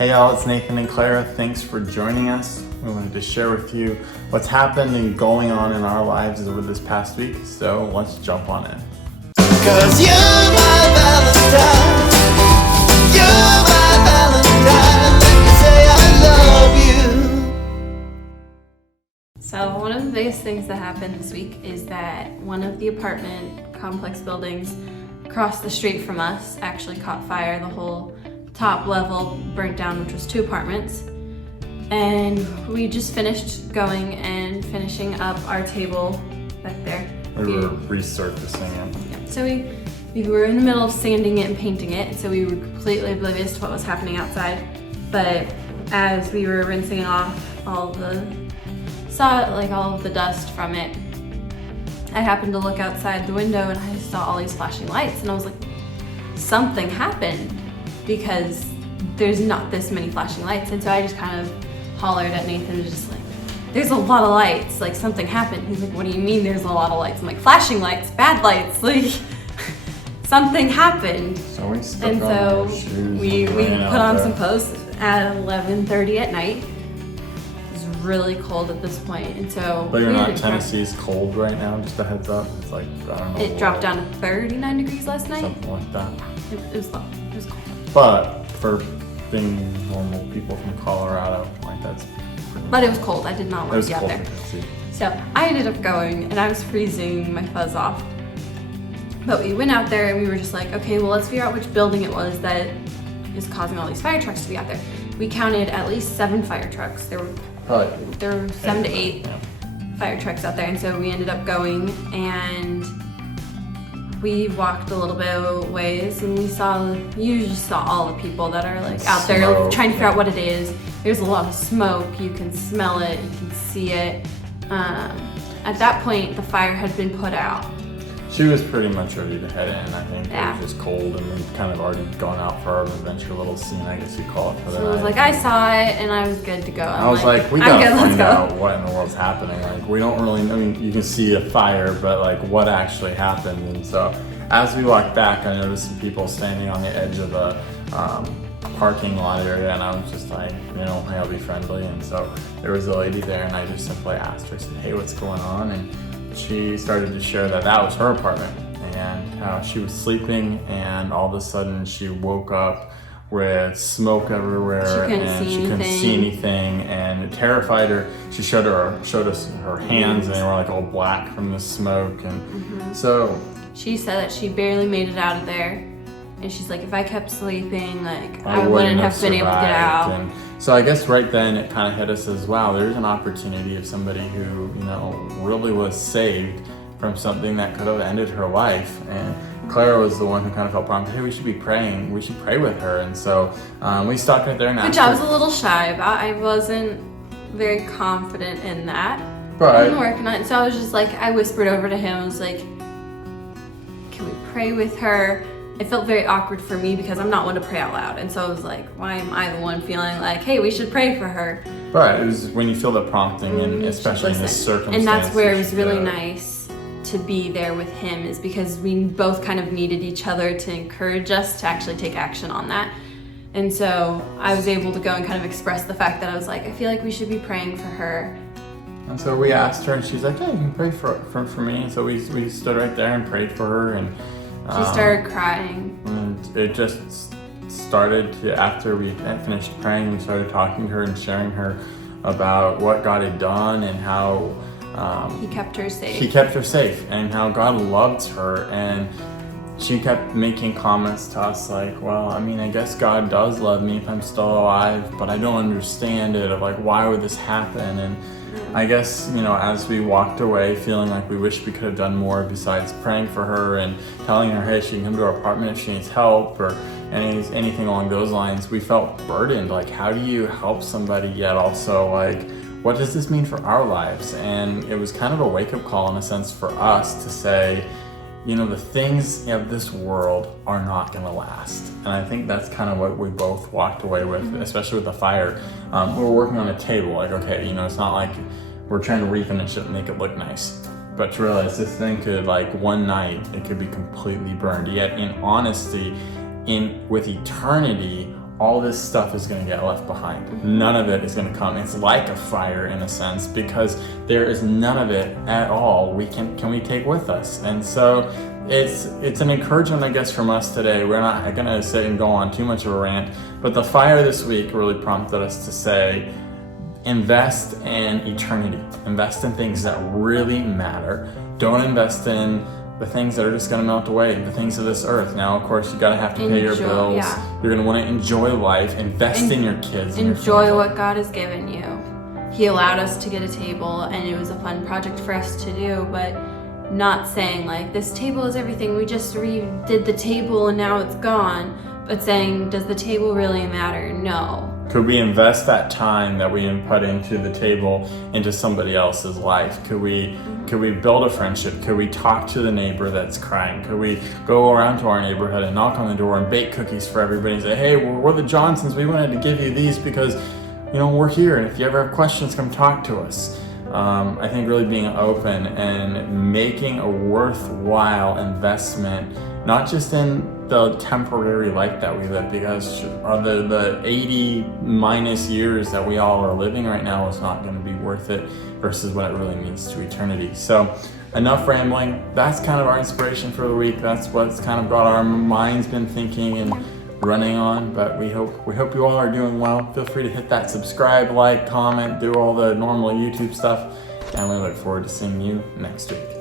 Hey y'all, it's Nathan and Clara. Thanks for joining us. We wanted to share with you what's happened and going on in our lives over this past week. So let's jump on in. 'Cause you're my Valentine. You're my Valentine. Let me say I love you. So one of the biggest things that happened this week is that one of the apartment complex buildings across the street from us actually caught fire. The whole top level burnt down, which was 2 apartments. And we just finished going and finishing up our table back there. We were resurfacing it. Yeah. So we were in the middle of sanding it and painting it, so we were completely oblivious to what was happening outside. But as we were rinsing off all of the dust from it, I happened to look outside the window and I saw all these flashing lights, and I was like, something happened, because there's not this many flashing lights. And so I just kind of hollered at Nathan, just like, there's a lot of lights, like something happened. He's like, what do you mean there's a lot of lights? I'm like, flashing lights, bad lights, like something happened. So we stuck And on so our shoes we and put ran out on there. some posts at 11:30 at night. It was really cold at this point, and so Believe it or we not, had to Tennessee's cold right now, just a heads up. It's like, I don't know. it dropped down to 39 degrees last night. Something like that. It was low. It was cold. But for being normal people from Colorado, like that's pretty But it was cold. I did not It want was to be out cold there. in Tennessee. So I ended up going, and I was freezing my fuzz off. But we went out there and we were just like, okay, well, let's figure out which building it was that is causing all these fire trucks to be out there. We counted at least 7 fire trucks. There were 7 to 8 Yeah. fire trucks out there, and so we ended up going and we walked a little bit of ways, and you just saw all the people that are like out there Smoke, trying to figure yeah. out what it is. There's a lot of smoke. You can smell it. You can see it. At that point, the fire had been put out. She was pretty much ready to head in. I think Yeah. it was just cold, and we'd kind of already gone out for our adventure little scene, I guess you call it, for the So it was night. like, I saw it and I was good to go. I was like, we I'm gotta good, let's find go. out what in the world's happening. Like, we don't really, I mean, you can see a fire, but like, what actually happened? And so, as we walked back, I noticed some people standing on the edge of a parking lot area, and I was just like, hey, I'll be friendly. And so, there was a lady there, and I just simply asked her, I said, hey, what's going on? And she started to share that was her apartment, and how she was sleeping, and all of a sudden she woke up with smoke everywhere, She couldn't and see she couldn't see anything, and it terrified her. She showed us her hands, and they were like all black from the smoke. And so She said that she barely made it out of there. And she's like, if I kept sleeping, like I wouldn't have been able to get out. And so I guess right then it kind of hit us as, wow, there's an opportunity of somebody who, really was saved from something that could have ended her life. And Clara was the one who kind of felt prompted, hey, we should be praying. We should pray with her. And so we stopped right there and asked Which I was her. a little shy about. I wasn't very confident in that. Right. I'm working on it. So I was just like, I whispered over to him. I was like, can we pray with her? It felt very awkward for me because I'm not one to pray out loud. And so I was like, why am I the one feeling like, hey, we should pray for her? Right, it was when you feel the prompting, and especially in this Listen. circumstance. And that's where it was you really should, nice to be there with him, is because we both kind of needed each other to encourage us to actually take action on that. And so I was able to go and kind of express the fact that I was like, I feel like we should be praying for her. And so we asked her, and she's like, yeah, you can pray for me. And so we stood right there and prayed for her, and She started crying. And it just started to, after we had finished praying, we started talking to her and sharing her about what God had done, and how He kept her safe. He kept her safe, and how God loved her. And she kept making comments to us like, well, I mean, I guess God does love me if I'm still alive, but I don't understand it, of like, why would this happen? And I guess, as we walked away feeling like we wish we could have done more besides praying for her and telling her, hey, she can come to our apartment if she needs help, or anything along those lines, we felt burdened. Like, how do you help somebody yet also, like, what does this mean for our lives? And it was kind of a wake-up call in a sense for us to say, the things of this world are not going to last. And I think that's kind of what we both walked away with, especially with the fire. We were working on a table, like, okay, it's not like we're trying to refinish it and make it look nice. But to realize this thing could, like, one night, it could be completely burned. Yet in honesty, with eternity, all this stuff is going to get left behind. None of it is going to come. It's like a fire in a sense, because there is none of it at all we can take with us. And so it's an encouragement, I guess, from us today. We're not going to sit and go on too much of a rant, but the fire this week really prompted us to say, invest in eternity. Invest in things that really matter. Don't invest in the things that are just going to melt away, the things of this earth. Now, of course, you got to have to pay your bills. Yeah. You're going to want to enjoy life, invest in your kids. Enjoy what God has given you. He allowed us to get a table, and it was a fun project for us to do, but not saying like, this table is everything, we just redid the table and now it's gone, but saying, does the table really matter? No. Could we invest that time that we put into the table into somebody else's life? Could we build a friendship? Could we talk to the neighbor that's crying? Could we go around to our neighborhood and knock on the door and bake cookies for everybody and say, hey, we're the Johnsons, we wanted to give you these because, we're here, and if you ever have questions, come talk to us. I think really being open and making a worthwhile investment, not just in the temporary life that we live, because the 80 minus years that we all are living right now is not going to be worth it versus what it really means to eternity. So enough rambling. That's kind of our inspiration for the week. That's what's kind of got our minds been thinking and running on, but we hope you all are doing well. Feel free to hit that subscribe, like, comment, do all the normal YouTube stuff, and we look forward to seeing you next week.